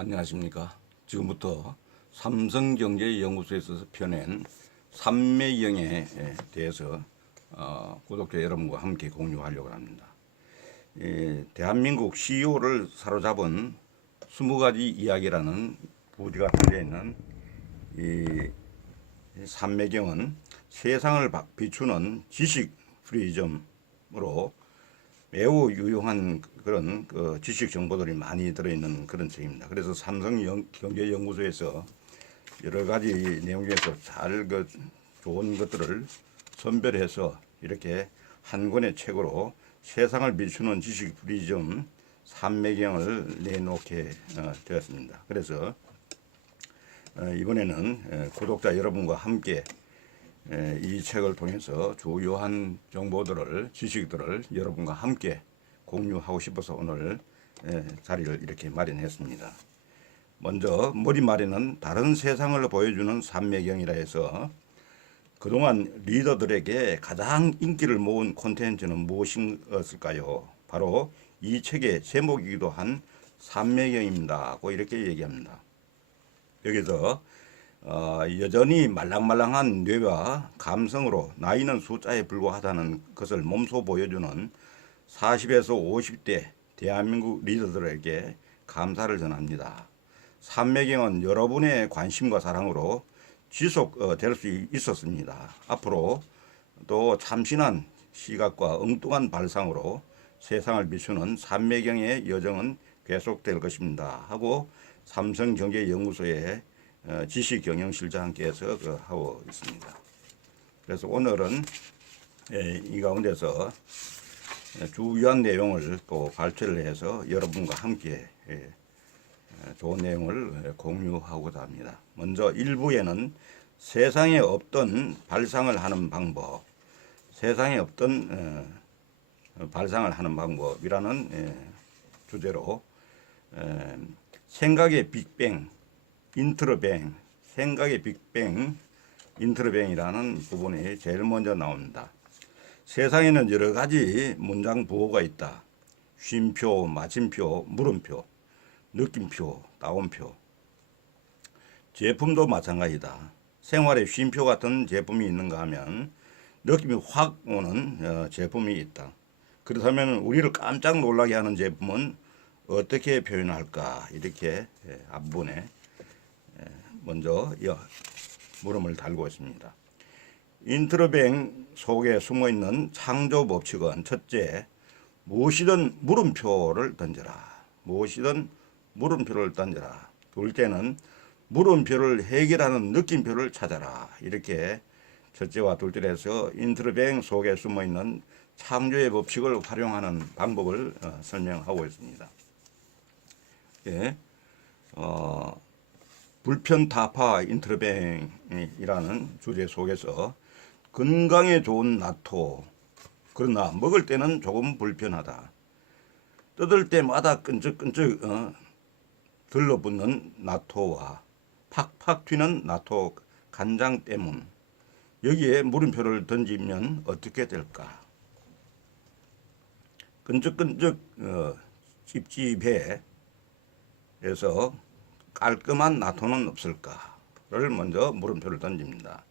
안녕하십니까. 지금부터 삼성경제연구소에서 펴낸 삼매경에 대해서 구독자 여러분과 함께 공유하려고 합니다. 대한민국 CEO를 사로잡은 20가지 이야기라는 부제가 달려있는 이 삼매경은 세상을 비추는 지식 프리즘으로 매우 유용한 그런 지식 정보들이 많이 들어있는 그런 책입니다. 그래서 삼성경제연구소에서 여러 가지 내용 중에서 잘 좋은 것들을 선별해서 이렇게 한 권의 책으로 세상을 비추는 지식 프리즘 삼매경을 내놓게 되었습니다. 그래서 이번에는 구독자 여러분과 함께 이 책을 통해서 주요한 정보들을, 지식들을 여러분과 함께 공유하고 싶어서 오늘 자리를 이렇게 마련했습니다. 먼저 머리말에는 다른 세상을 보여주는 삼매경이라 해서 그동안 리더들에게 가장 인기를 모은 콘텐츠는 무엇이었을까요? 바로 이 책의 제목이기도 한 삼매경입니다. 고 이렇게 얘기합니다. 여기서 여전히 말랑말랑한 뇌와 감성으로 나이는 숫자에 불과하다는 것을 몸소 보여주는 40에서 50대 대한민국 리더들에게 감사를 전합니다. 삼매경은 여러분의 관심과 사랑으로 지속될 수 있었습니다. 앞으로 또 참신한 시각과 엉뚱한 발상으로 세상을 비추는 삼매경의 여정은 계속될 것입니다. 하고 삼성경제연구소의 지식경영실장께서 하고 있습니다. 그래서 오늘은 이 가운데서 주요한 내용을 또 발췌를 해서 여러분과 함께 좋은 내용을 공유하고자 합니다. 먼저 1부에는 세상에 없던 발상을 하는 방법, 세상에 없던 발상을 하는 방법이라는 주제로 생각의 빅뱅, 인트로뱅, 생각의 빅뱅, 인트로뱅이라는 부분이 제일 먼저 나옵니다. 세상에는 여러 가지 문장 부호가 있다. 쉼표, 마침표, 물음표, 느낌표, 따옴표. 제품도 마찬가지다. 생활에 쉼표 같은 제품이 있는가 하면 느낌이 확 오는 제품이 있다. 그렇다면 우리를 깜짝 놀라게 하는 제품은 어떻게 표현할까? 이렇게 앞부분에 먼저 물음을 달고 있습니다. 인트로뱅 속에 숨어있는 창조 법칙은 첫째, 무엇이든 물음표를 던져라. 무엇이든 물음표를 던져라. 둘째는 물음표를 해결하는 느낌표를 찾아라. 이렇게 첫째와 둘째에서 인트로뱅 속에 숨어있는 창조의 법칙을 활용하는 방법을 설명하고 있습니다. 예, 불편타파 인트로뱅이라는 주제 속에서 건강에 좋은 나토, 그러나 먹을 때는 조금 불편하다. 뜯을 때마다 끈적끈적 들러붙는 나토와 팍팍 튀는 나토 간장 때문. 여기에 물음표를 던지면 어떻게 될까? 끈적끈적 찝찝해 에서 깔끔한 나토는 없을까를 먼저 물음표를 던집니다.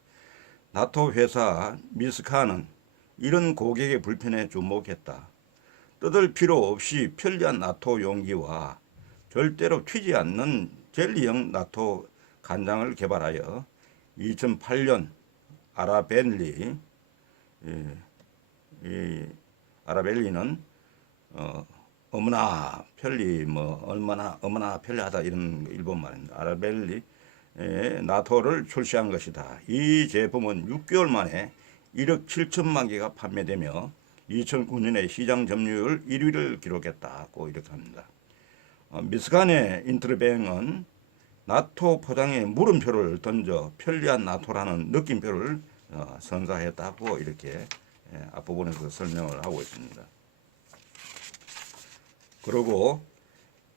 나토 회사 미스카는 이런 고객의 불편에 주목했다. 뜯을 필요 없이 편리한 나토 용기와 절대로 튀지 않는 젤리형 나토 간장을 개발하여 2008년 아라벨리는 어머나 편리 어머나 편리하다 이런 일본 말입니다. 아라벨리 나토를 출시한 것이다. 이 제품은 6개월 만에 1억 7천만 개가 판매되며 2009년에 시장 점유율 1위를 기록했다고 이렇게 합니다. 미스간의 인트로뱅은 나토 포장에 물음표를 던져 편리한 나토라는 느낌표를 선사했다고 이렇게 앞부분에서 설명을 하고 있습니다. 그리고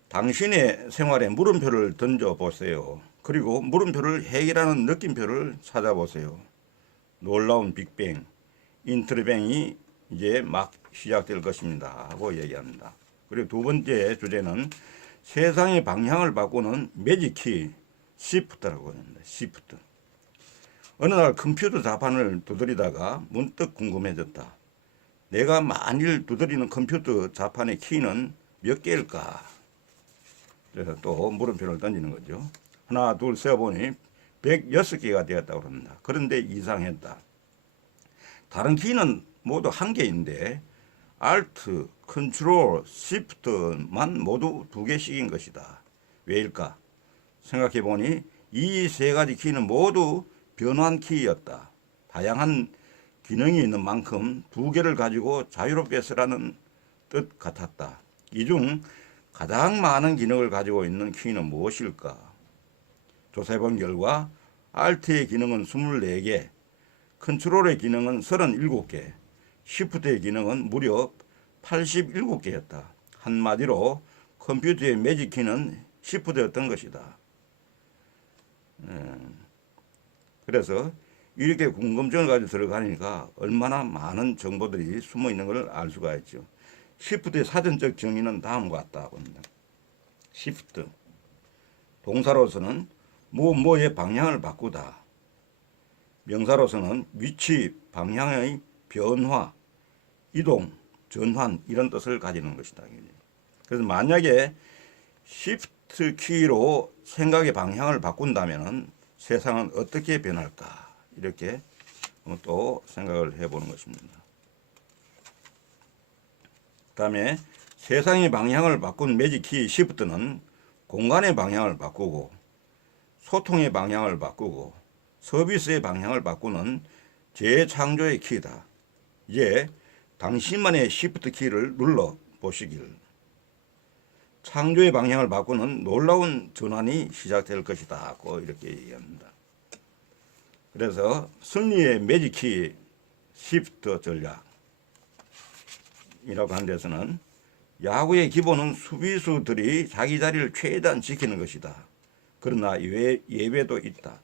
당신의 생활에 물음표를 던져보세요. 그리고 물음표를 해결하는 느낌표를 찾아보세요. 놀라운 빅뱅, 인트로뱅이 이제 막 시작될 것입니다. 하고 얘기합니다. 그리고 두 번째 주제는 세상의 방향을 바꾸는 매직키 시프트라고 합니다. 시프트. 어느 날 컴퓨터 자판을 두드리다가 문득 궁금해졌다. 내가 만일 두드리는 컴퓨터 자판의 키는 몇 개일까? 그래서 또 물음표를 던지는 거죠. 하나, 둘, 세어보니 106개가 되었다고 합니다. 그런데 이상했다. 다른 키는 모두 한 개인데 Alt, Ctrl, Shift만 모두 2개씩인 것이다. 왜일까? 생각해보니 이 세 가지 키는 모두 변환 키였다. 다양한 기능이 있는 만큼 2개를 가지고 자유롭게 쓰라는 뜻 같았다. 이 중 가장 많은 기능을 가지고 있는 키는 무엇일까? 조사해본 결과 Alt의 기능은 24개, 컨트롤의 기능은 37개, Shift의 기능은 무려 87개였다. 한마디로 컴퓨터의 매직키는 Shift였던 것이다. 그래서 이렇게 궁금증을 가지고 들어가니까 얼마나 많은 정보들이 숨어 있는 걸 알 수가 있죠. Shift의 사전적 정의는 다음과 같다고 합니다. Shift. 동사로서는 뭐의 방향을 바꾸다. 명사로서는 위치, 방향의 변화, 이동, 전환 이런 뜻을 가지는 것이다. 그래서 만약에 Shift 키로 생각의 방향을 바꾼다면 세상은 어떻게 변할까? 이렇게 또 생각을 해보는 것입니다. 그 다음에 세상의 방향을 바꾼 매직키 Shift는 공간의 방향을 바꾸고 소통의 방향을 바꾸고 서비스의 방향을 바꾸는 재창조의 키다. 이제 당신만의 Shift 키를 눌러 보시길. 창조의 방향을 바꾸는 놀라운 전환이 시작될 것이다. 이렇게 얘기합니다. 그래서 승리의 매직키 Shift 전략이라고 하는 데서는 야구의 기본은 수비수들이 자기 자리를 최대한 지키는 것이다. 그러나 예외도 있다.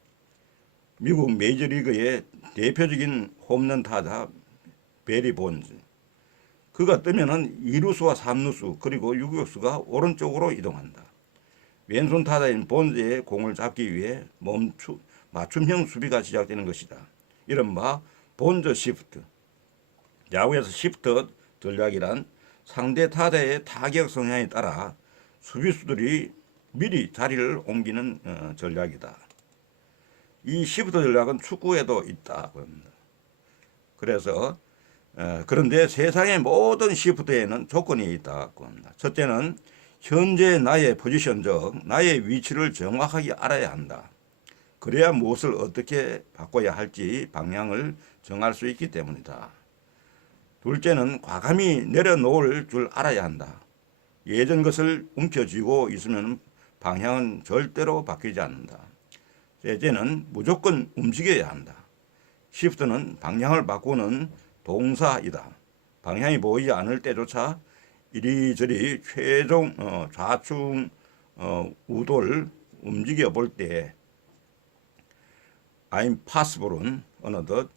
미국 메이저리그의 대표적인 홈런 타자 베리 본즈. 그가 뜨면은 2루수와 3루수 그리고 유격수가 오른쪽으로 이동한다. 왼손 타자인 본즈의 공을 잡기 위해 맞춤형 수비가 시작되는 것이다. 이른바 본즈 시프트. 야구에서 시프트 전략이란 상대 타자의 타격 성향에 따라 수비수들이 미리 자리를 옮기는 전략이다. 이 시프트 전략은 축구에도 있다고 합니다. 그래서 그런데 세상의 모든 시프트에는 조건이 있다고 합니다. 첫째는 현재 나의 포지션, 즉 나의 위치를 정확하게 알아야 한다. 그래야 무엇을 어떻게 바꿔야 할지 방향을 정할 수 있기 때문이다. 둘째는 과감히 내려놓을 줄 알아야 한다. 예전 것을 움켜쥐고 있으면 방향은 절대로 바뀌지 않는다. 셋째는 무조건 움직여야 한다. 시프트는 방향을 바꾸는 동사이다. 방향이 보이지 않을 때조차 이리저리 좌충 우돌 움직여 볼 때 I'm possible은 어느덧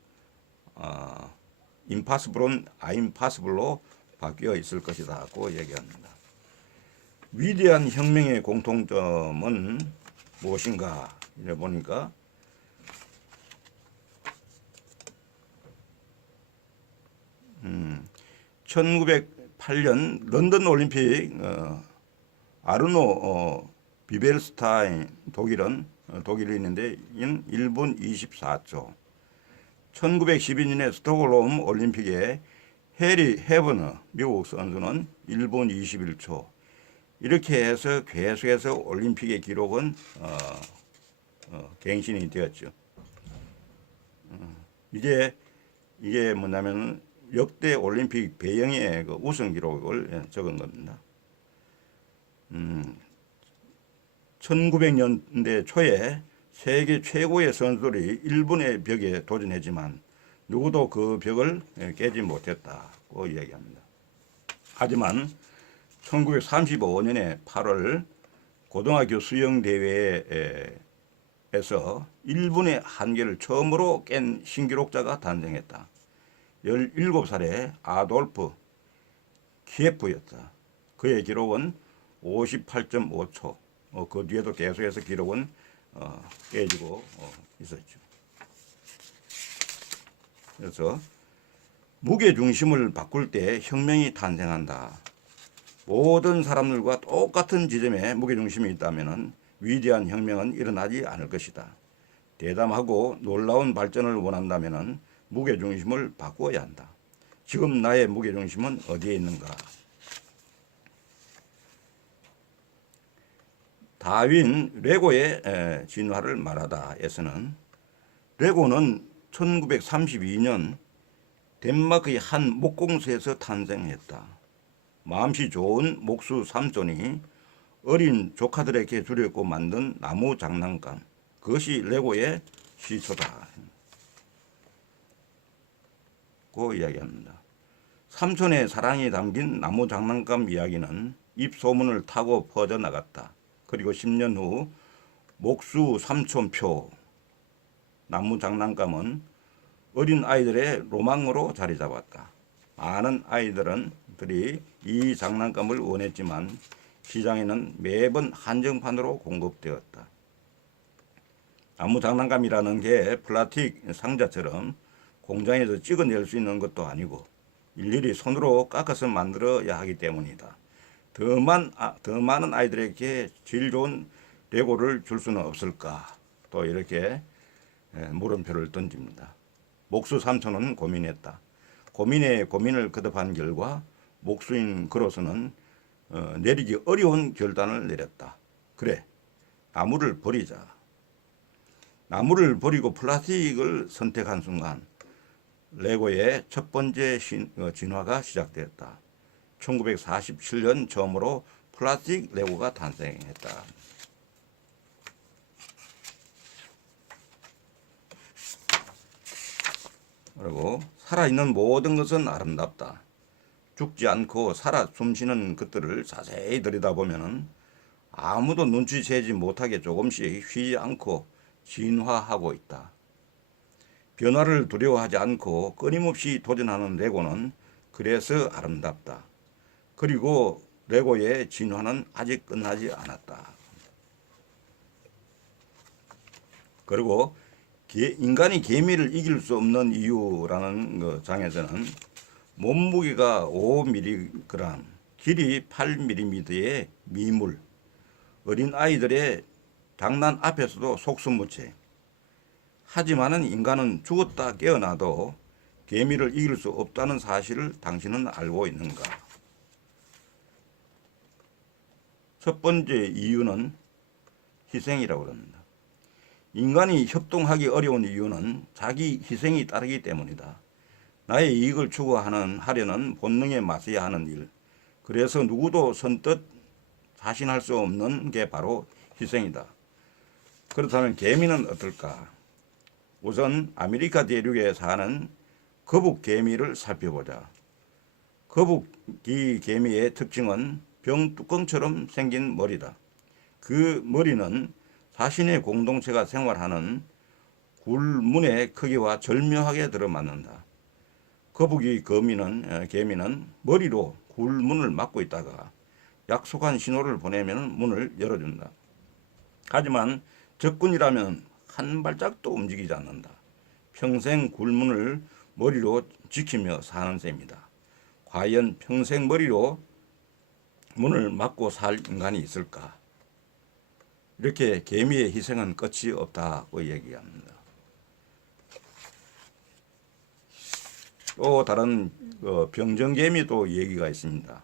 impossible은 I'm possible로 바뀌어 있을 것이다고 얘기합니다. 위대한 혁명의 공통점은 무엇인가? 이래 보니까 1908년 런던 올림픽 아르노 비벨스타인 독일인인데 1분 24초. 1912년에 스톡홀름 올림픽에 해리 헤버너 미국 선수는 1분 21초. 이렇게 해서 계속해서 올림픽의 기록은 갱신이 되었죠. 이제 이게 뭐냐면 역대 올림픽 배영의 그 우승 기록을 적은 겁니다. 1900년대 초에 세계 최고의 선수들이 일본의 벽에 도전했지만 누구도 그 벽을 깨지 못했다고 이야기합니다. 하지만 1935년에 8월 고등학교 수영대회에서 1분의 한계를 처음으로 깬 신기록자가 탄생했다. 17살의 아돌프 키에프였다. 그의 기록은 58.5초. 그 뒤에도 계속해서 기록은 깨지고 있었죠. 그래서 무게 중심을 바꿀 때 혁명이 탄생한다. 모든 사람들과 똑같은 지점에 무게 중심이 있다면 위대한 혁명은 일어나지 않을 것이다. 대담하고 놀라운 발전을 원한다면 무게 중심을 바꾸어야 한다. 지금 나의 무게 중심은 어디에 있는가? 다윈 레고의 진화를 말하다에서는 레고는 1932년 덴마크의 한 목공소에서 탄생했다. 마음씨 좋은 목수 삼촌이 어린 조카들에게 주려고 만든 나무 장난감, 그것이 레고의 시초다. 고 이야기합니다. 삼촌의 사랑이 담긴 나무 장난감 이야기는 입소문을 타고 퍼져나갔다. 그리고 10년 후 목수 삼촌표 나무 장난감은 어린 아이들의 로망으로 자리 잡았다. 많은 아이들이 이 장난감을 원했지만 시장에는 매번 한정판으로 공급되었다. 나무 장난감이라는 게 플라스틱 상자처럼 공장에서 찍어낼 수 있는 것도 아니고 일일이 손으로 깎아서 만들어야 하기 때문이다. 더 많은 아이들에게 질 좋은 레고를 줄 수는 없을까? 또 이렇게 물음표를 던집니다. 목수 삼촌은 고민했다. 고민에 고민을 거듭한 결과 목수인 그로서는 내리기 어려운 결단을 내렸다. 그래, 나무를 버리자. 나무를 버리고 플라스틱을 선택한 순간 레고의 첫 번째 진화가 시작되었다. 1947년 처음으로 플라스틱 레고가 탄생했다. 그리고 살아있는 모든 것은 아름답다. 죽지 않고 살아 숨쉬는 것들을 자세히 들여다보면 아무도 눈치채지 못하게 조금씩 쉬지 않고 진화하고 있다. 변화를 두려워하지 않고 끊임없이 도전하는 레고는 그래서 아름답다. 그리고 레고의 진화는 아직 끝나지 않았다. 그리고 인간이 개미를 이길 수 없는 이유라는 장에서는 몸무게가 5mg, 길이 8mm의 미물, 어린 아이들의 장난 앞에서도 속수무책. 하지만은 인간은 죽었다 깨어나도 개미를 이길 수 없다는 사실을 당신은 알고 있는가? 첫 번째 이유는 희생이라고 합니다. 인간이 협동하기 어려운 이유는 자기 희생이 따르기 때문이다. 나의 이익을 추구하려는 본능에 맞서야 하는 일. 그래서 누구도 선뜻 자신할 수 없는 게 바로 희생이다. 그렇다면 개미는 어떨까? 우선 아메리카 대륙에 사는 거북 개미를 살펴보자. 거북이 개미의 특징은 병뚜껑처럼 생긴 머리다. 그 머리는 자신의 공동체가 생활하는 굴문의 크기와 절묘하게 들어맞는다. 거북이 개미는 머리로 굴문을 막고 있다가 약속한 신호를 보내면 문을 열어준다. 하지만 적군이라면 한 발짝도 움직이지 않는다. 평생 굴문을 머리로 지키며 사는 셈이다. 과연 평생 머리로 문을 막고 살 인간이 있을까? 이렇게 개미의 희생은 끝이 없다고 얘기합니다. 또 다른 병정개미도 얘기가 있습니다.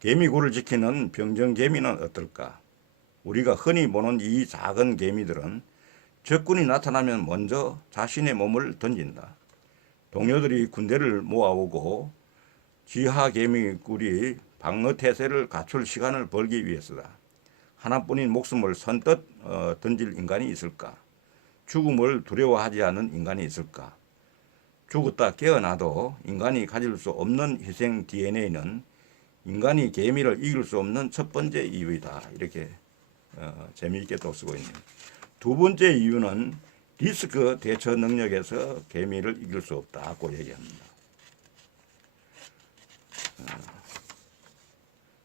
개미굴을 지키는 병정개미는 어떨까? 우리가 흔히 보는 이 작은 개미들은 적군이 나타나면 먼저 자신의 몸을 던진다. 동료들이 군대를 모아오고 지하 개미굴이 방어 태세를 갖출 시간을 벌기 위해서다. 하나뿐인 목숨을 선뜻 던질 인간이 있을까? 죽음을 두려워하지 않는 인간이 있을까? 죽었다 깨어나도 인간이 가질 수 없는 희생 DNA는 인간이 개미를 이길 수 없는 첫 번째 이유이다. 이렇게 재미있게 또 쓰고 있네요. 두 번째 이유는 리스크 대처 능력에서 개미를 이길 수 없다고 얘기합니다.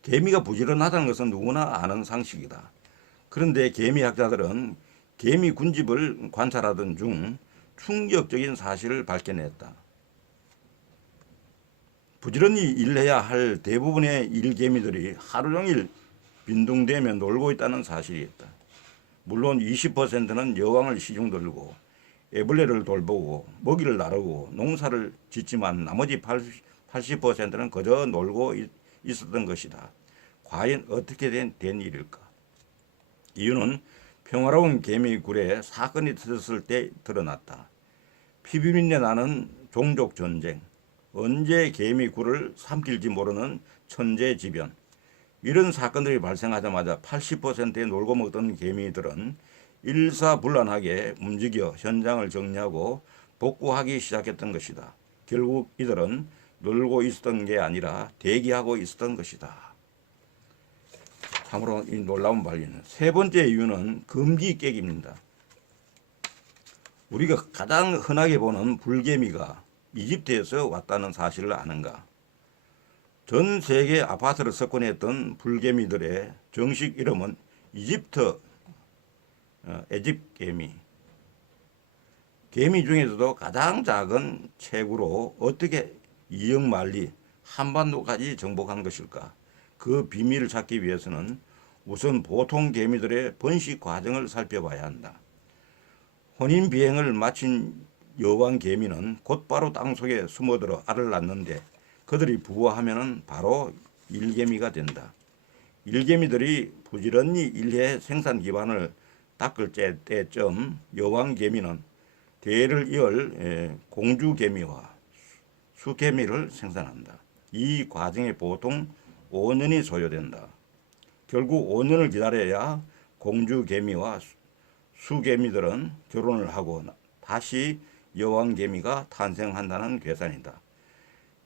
개미가 부지런하다는 것은 누구나 아는 상식이다. 그런데 개미학자들은 개미 군집을 관찰하던 중 충격적인 사실을 발견했다. 부지런히 일해야 할 대부분의 일개미들이 하루 종일 빈둥대며 놀고 있다는 사실이었다. 물론 20%는 여왕을 시중 들고 애벌레를 돌보고 먹이를 나르고 농사를 짓지만 나머지 80%는 그저 놀고 있었던 것이다. 과연 어떻게 된 일일까? 이유는 평화로운 개미굴에 사건이 터졌을 때 드러났다. 피비린내 나는 종족 전쟁, 언제 개미굴을 삼킬지 모르는 천재지변. 이런 사건들이 발생하자마자 80%의 놀고 먹던 개미들은 일사불란하게 움직여 현장을 정리하고 복구하기 시작했던 것이다. 결국 이들은 놀고 있었던 게 아니라 대기하고 있었던 것이다. 참으로 이 놀라운 발견은 세 번째 이유는 금기 깨기입니다. 우리가 가장 흔하게 보는 불개미가 이집트에서 왔다는 사실을 아는가? 전 세계 아파트를 석권했던 불개미들의 정식 이름은 이집트 에집개미. 개미 중에서도 가장 작은 체구로 어떻게 2억 마리 한반도까지 정복한 것일까? 그 비밀을 찾기 위해서는 우선 보통 개미들의 번식 과정을 살펴봐야 한다. 혼인 비행을 마친 여왕 개미는 곧바로 땅속에 숨어들어 알을 낳는데 그들이 부화하면 바로 일개미가 된다. 일개미들이 부지런히 일해 생산 기반을 닦을 때쯤 여왕 개미는 대를 이을 공주개미와 수개미를 생산한다. 이 과정에 보통 5년이 소요된다. 결국 5년을 기다려야 공주개미와 수개미들은 결혼을 하고 다시 여왕개미가 탄생한다는 계산이다.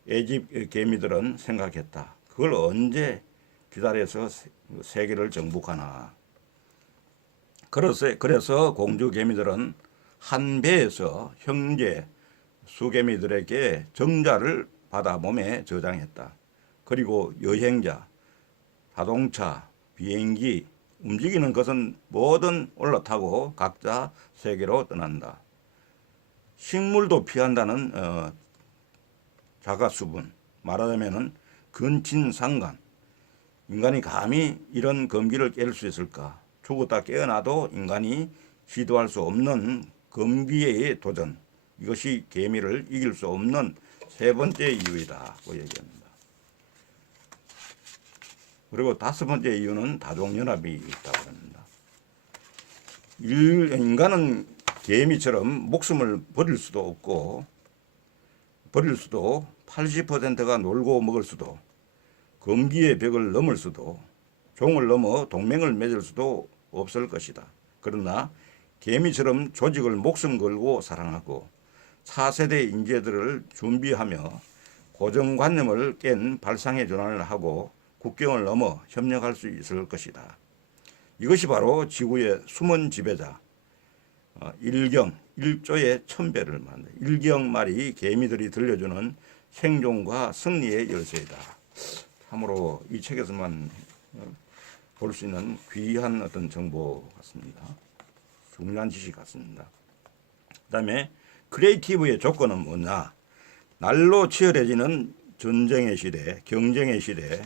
에집 개미들은 생각했다. 그걸 언제 기다려서 세계를 정복하나. 그래서 공주개미들은 한 배에서 형제 수개미들에게 정자를 받아 몸에 저장했다. 그리고 여행자, 자동차, 비행기, 움직이는 것은 뭐든 올라타고 각자 세계로 떠난다. 식물도 피한다는 자가수분, 말하자면 근친상간. 인간이 감히 이런 검기를 깰 수 있을까? 죽었다 깨어나도 인간이 시도할 수 없는 검기의 도전. 이것이 개미를 이길 수 없는 세 번째 이유이다고 얘기합니다. 그리고 다섯 번째 이유는 다종연합이 있다고 합니다. 인간은 개미처럼 목숨을 버릴 수도 없고 버릴 수도 80%가 놀고 먹을 수도 검기의 벽을 넘을 수도 종을 넘어 동맹을 맺을 수도 없을 것이다. 그러나 개미처럼 조직을 목숨 걸고 사랑하고 4세대 인재들을 준비하며 고정관념을 깬 발상의 전환을 하고 국경을 넘어 협력할 수 있을 것이다. 이것이 바로 지구의 숨은 지배자 일경, 1조의 1000배를 만든 일경말이 개미들이 들려주는 생존과 승리의 열쇠이다. 참으로 이 책에서만 볼 수 있는 귀한 어떤 정보 같습니다. 중요한 지식 같습니다. 그 다음에 크리에이티브의 조건은 뭐냐? 날로 치열해지는 전쟁의 시대, 경쟁의 시대,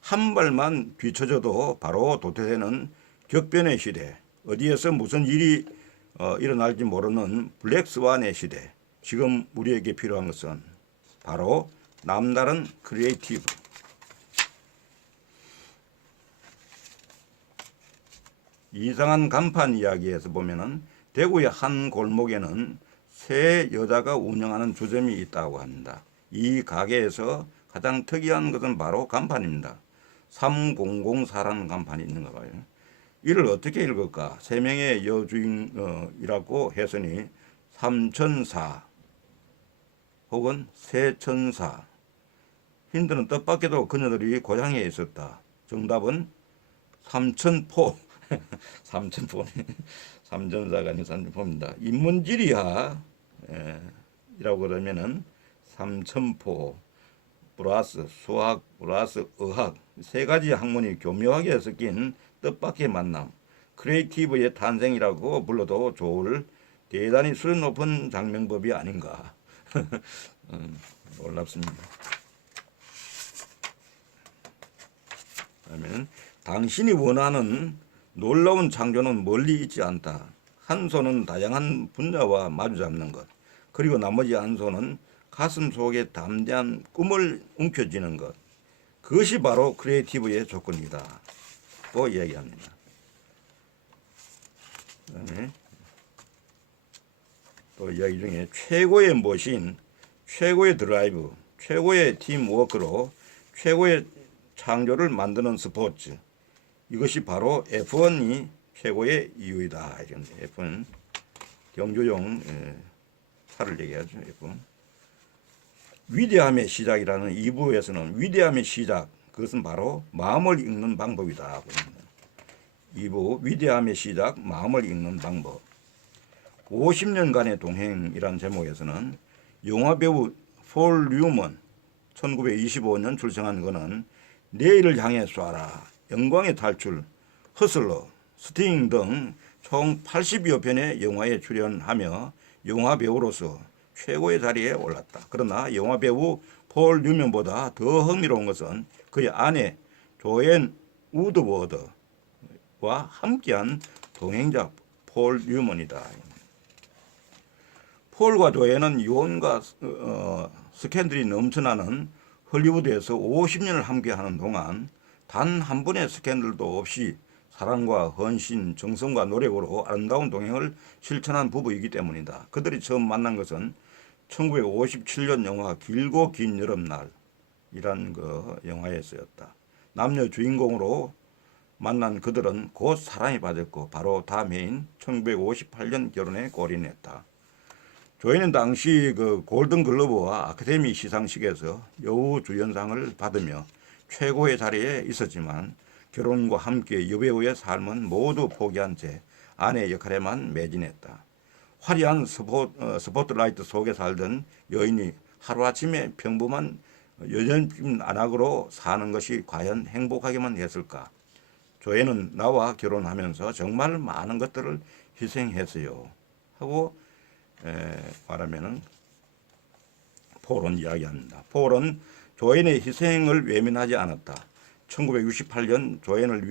한 발만 뒤쳐져도 바로 도태되는 격변의 시대, 어디에서 무슨 일이 일어날지 모르는 블랙스완의 시대. 지금 우리에게 필요한 것은 바로 남다른 크리에이티브. 이상한 간판 이야기에서 보면은 대구의 한 골목에는 세 여자가 운영하는 주점이 있다고 합니다. 이 가게에서 가장 특이한 것은 바로 간판입니다. 3004라는 간판이 있는가 봐요. 이를 어떻게 읽을까? 세 명의 여주인이라고 했으니 삼천사 혹은 세천사. 힌트는 뜻밖에도 그녀들이 고향에 있었다. 정답은 삼천포. 삼천포. 삼천사가 아닌 삼천포입니다. 인문지리학 이라고 그러면은 삼천포. 플러스 수학 플러스 의학 세 가지 학문이 교묘하게 섞인 뜻밖의 만남, 크리에이티브의 탄생이라고 불러도 좋을 대단히 수준 높은 장명법이 아닌가. 놀랍습니다. 그러면 당신이 원하는 놀라운 창조는 멀리 있지 않다. 한 손은 다양한 분야와 마주잡는 것, 그리고 나머지 한 손은 가슴 속에 담대한 꿈을 움켜쥐는 것. 그것이 바로 크리에이티브의 조건이다. 고 이야기합니다. 그다음에 또 이야기 중에 최고의 머신, 최고의 드라이브, 최고의 팀워크로 최고의 창조를 만드는 스포츠. 이것이 바로 F1이 최고의 이유이다. F1 경주용 차를 얘기하죠. F1. 위대함의 시작이라는 2부에서는 위대함의 시작, 그것은 바로 마음을 읽는 방법이다. 2부 위대함의 시작, 마음을 읽는 방법. 50년간의 동행이라는 제목에서는 영화배우 폴 뉴먼 1925년 출생한 그는 내일을 향해 쏴라, 영광의 탈출, 허슬러, 스팅 등 총 80여 편의 영화에 출연하며 영화배우로서 최고의 자리에 올랐다. 그러나 영화배우 폴 뉴먼보다 더 흥미로운 것은 그의 아내 조앤 우드워드와 함께한 동행자 폴 뉴먼이다. 폴과 조앤은 이혼과 스캔들이 넘쳐나는 헐리우드에서 50년을 함께하는 동안 단 한 번의 스캔들도 없이 사랑과 헌신, 정성과 노력으로 아름다운 동행을 실천한 부부이기 때문이다. 그들이 처음 만난 것은 1957년 영화 길고 긴 여름날이란 그 영화에서였다. 남녀 주인공으로 만난 그들은 곧 사랑에 빠졌고 바로 다음 해인 1958년 결혼에 골인했다. 조앤은 당시 그 골든글러브와 아카데미 시상식에서 여우 주연상을 받으며 최고의 자리에 있었지만 결혼과 함께 여배우의 삶은 모두 포기한 채 아내 역할에만 매진했다. 화려한 스포트라이트 속에 살던 여인이 하루아침에 평범한 여전집 안악으로 사는 것이 과연 행복하게만 했을까? 조앤은 나와 결혼하면서 정말 많은 것들을 희생했어요. 하고 말하면은 폴은 이야기합니다. 폴은 조앤의 희생을 외면하지 않았다. 1968년 조앤을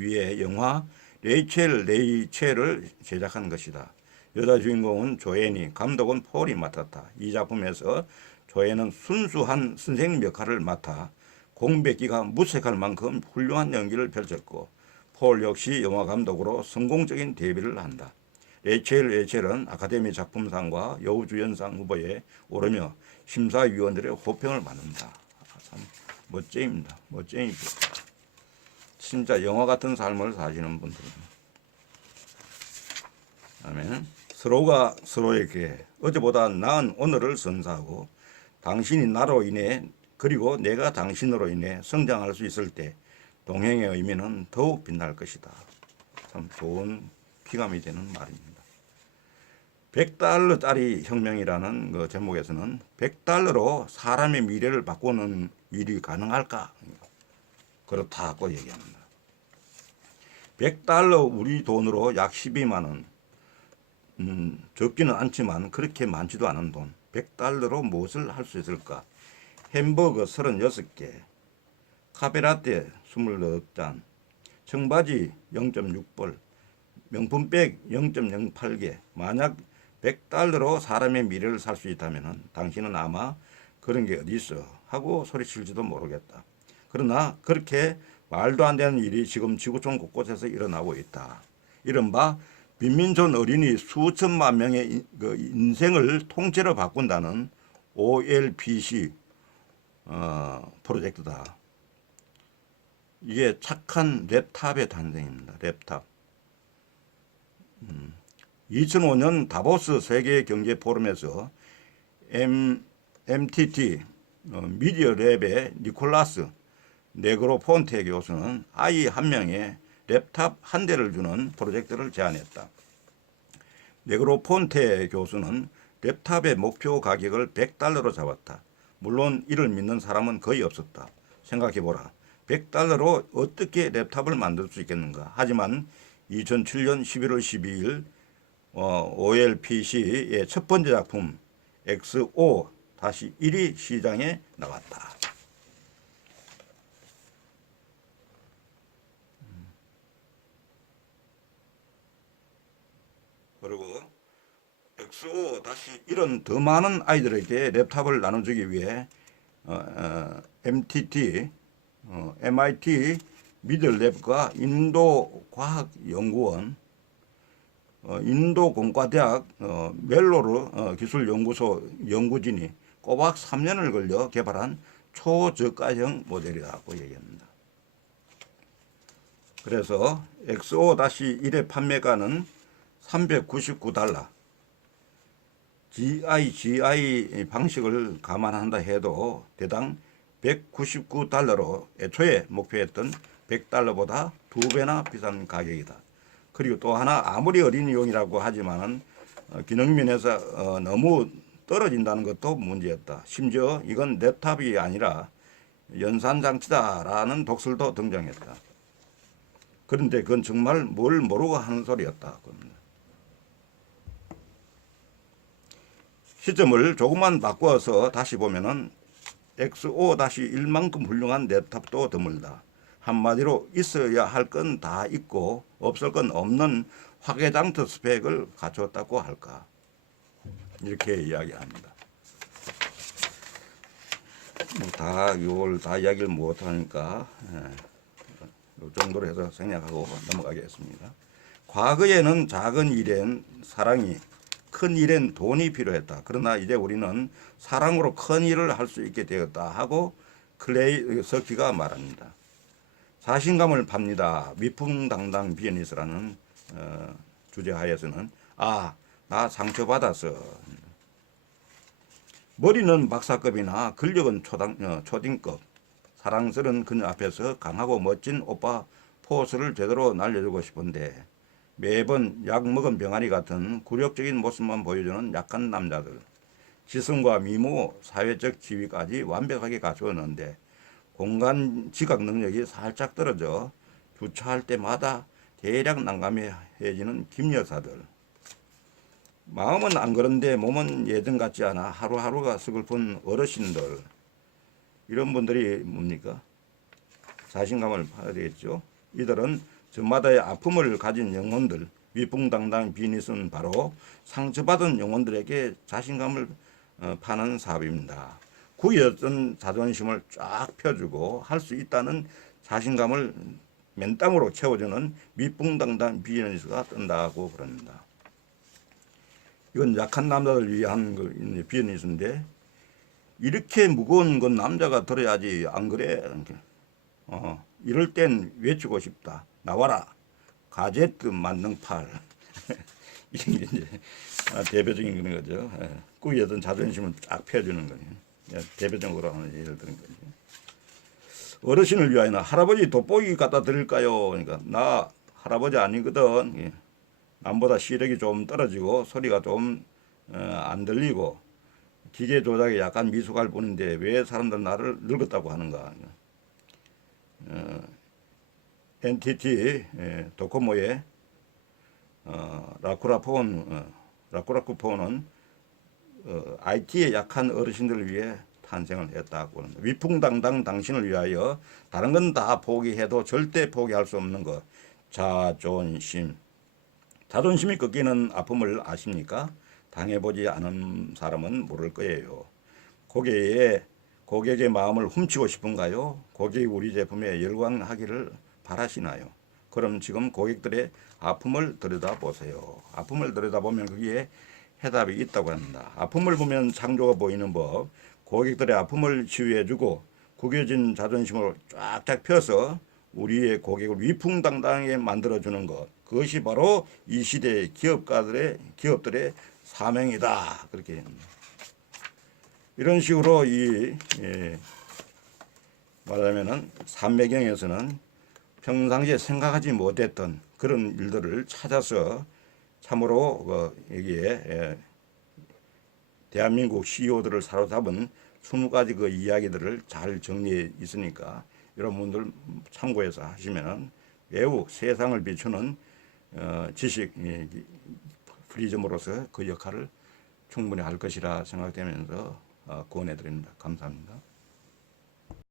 위해 영화 레이첼을 제작한 것이다. 여자 주인공은 조앤이, 감독은 폴이 맡았다. 이 작품에서 조앤은 순수한 선생님 역할을 맡아 공백기가 무색할 만큼 훌륭한 연기를 펼쳤고 폴 역시 영화 감독으로 성공적인 데뷔를 한다. 레이첼은 아카데미 작품상과 여우주연상 후보에 오르며 심사위원들의 호평을 받는다. 참 멋쟁입니다. 멋쟁이죠. 진짜 영화 같은 삶을 사시는 분들입니다. 그다음에 서로가 서로에게 어제보다 나은 오늘을 선사하고 당신이 나로 인해 그리고 내가 당신으로 인해 성장할 수 있을 때 동행의 의미는 더욱 빛날 것이다. 참 좋은 피감이 되는 말입니다. 100달러짜리 혁명이라는 그 제목에서는 100달러로 사람의 미래를 바꾸는 일이 가능할까? 그렇다고 얘기합니다. 100달러 우리 돈으로 약 12만 원. 적지는 않지만 그렇게 많지도 않은 돈. 100달러로 무엇을 할 수 있을까? 햄버거 36개, 카페라떼 28잔, 청바지 0.6불, 명품백 0.08개. 만약 100달러로 사람의 미래를 살 수 있다면 당신은 아마 그런 게 어디 있어 하고 소리칠지도 모르겠다. 그러나 그렇게 말도 안 되는 일이 지금 지구촌 곳곳에서 일어나고 있다. 이른바 빈민촌 어린이 수천만 명의 그 인생을 통째로 바꾼다는 OLPC 프로젝트다. 이게 착한 랩탑의 탄생입니다. 랩탑. 2005년 다보스 세계경제 포럼에서 MTT 미디어 랩의 니콜라스 네그로폰테 교수는 아이 한 명에 랩탑 한 대를 주는 프로젝트를 제안했다. 네그로폰테 교수는 랩탑의 목표 가격을 100달러로 잡았다. 물론 이를 믿는 사람은 거의 없었다. 생각해보라. $100로 어떻게 랩탑을 만들 수 있겠는가. 하지만 2007년 11월 12일 OLPC의 첫 번째 작품 XO-1이 시장에 나왔다. 그리고 XO-1은 더 많은 아이들에게 랩탑을 나눠주기 위해 MIT 미들랩과 인도과학연구원, 인도공과대학 멜로르 기술연구소 연구진이 꼬박 3년을 걸려 개발한 초저가형 모델이라고 얘기합니다. 그래서 XO-1의 판매가는 $399. GI 방식을 감안한다 해도 대당 $199로 애초에 목표했던 $100보다 2배나 비싼 가격이다. 그리고 또 하나, 아무리 어린이용이라고 하지만 기능면에서 너무 떨어진다는 것도 문제였다. 심지어 이건 랩탑이 아니라 연산장치다라는 독설도 등장했다. 그런데 그건 정말 뭘 모르고 하는 소리였다. 시점을 조금만 바꿔서 다시 보면은 XO-1만큼 훌륭한 랩탑도 드물다. 한마디로 있어야 할 건 다 있고 없을 건 없는 화개장터 스펙을 갖췄다고 할까. 이렇게 이야기합니다. 이걸 다 이야기를 못하니까 이 정도로 해서 생략하고 넘어가겠습니다. 과거에는 작은 일엔 사랑이, 큰 일엔 돈이 필요했다. 그러나 이제 우리는 사랑으로 큰 일을 할 수 있게 되었다 하고 클레이 서키가 말합니다. 자신감을 팝니다. 위풍당당 비즈니스라는 주제하에서는 나 상처받았어. 머리는 박사급이나 근력은 초딩급. 사랑스러운 그녀 앞에서 강하고 멋진 오빠 포스를 제대로 날려주고 싶은데 매번 약 먹은 병아리 같은 굴욕적인 모습만 보여주는 약한 남자들. 지성과 미모, 사회적 지위까지 완벽하게 갖추었는데 공간 지각 능력이 살짝 떨어져 주차할 때마다 대략 난감해지는 김여사들. 마음은 안 그런데 몸은 예전 같지 않아 하루하루가 서글픈 어르신들. 이런 분들이 뭡니까? 자신감을 파야 되겠죠. 이들은 저마다의 아픔을 가진 영혼들, 위풍당당 비즈니스는 바로 상처받은 영혼들에게 자신감을 파는 사업입니다. 구겼던 자존심을 쫙 펴주고 할 수 있다는 자신감을 맨땅으로 채워주는 위풍당당 비즈니스가 뜬다고 그럽니다. 이건 약한 남자들 위한 비즈니스인데 이렇게 무거운 건 남자가 들어야지 안 그래? 이럴 땐 외치고 싶다. 나와라. 가제트 만능팔. 이게 이제 대표적인 그런 거죠. 꾸였던 자존심을 쫙 펴주는 거예요. 대표적으로 하는 예를 드는 거죠. 어르신을 위하여는 할아버지 돋보기 갖다 드릴까요? 그러니까 나 할아버지 아니거든. 남보다 시력이 좀 떨어지고 소리가 좀 안 들리고 기계 조작에 약간 미숙할 뿐인데 왜 사람들 나를 늙었다고 하는가. NTT 도코모의 라쿠라쿠폰은 IT에 약한 어르신들을 위해 탄생을 했다고 합니다. 위풍당당 당신을 위하여 다른 건 다 포기해도 절대 포기할 수 없는 것. 자존심. 자존심이 꺾이는 아픔을 아십니까? 당해보지 않은 사람은 모를 거예요. 고객의 마음을 훔치고 싶은가요? 고객이 우리 제품에 열광하기를 바라시나요? 그럼 지금 고객들의 아픔을 들여다보세요. 아픔을 들여다보면 거기에 해답이 있다고 합니다. 아픔을 보면 창조가 보이는 법. 고객들의 아픔을 치유해주고 구겨진 자존심을 쫙쫙 펴서 우리의 고객을 위풍당당하게 만들어주는 것. 그것이 바로 이 시대의 기업들의 사명이다. 그렇게 이런 식으로 말하자면은 삼매경에서는 평상시에 생각하지 못했던 그런 일들을 찾아서 참으로 여기에 대한민국 CEO들을 사로잡은 20가지 그 이야기들을 잘 정리해 있으니까 여러분들 참고해서 하시면은 매우 세상을 비추는 지식 프리즘으로서 그 역할을 충분히 할 것이라 생각되면서 권해 드립니다. 감사합니다.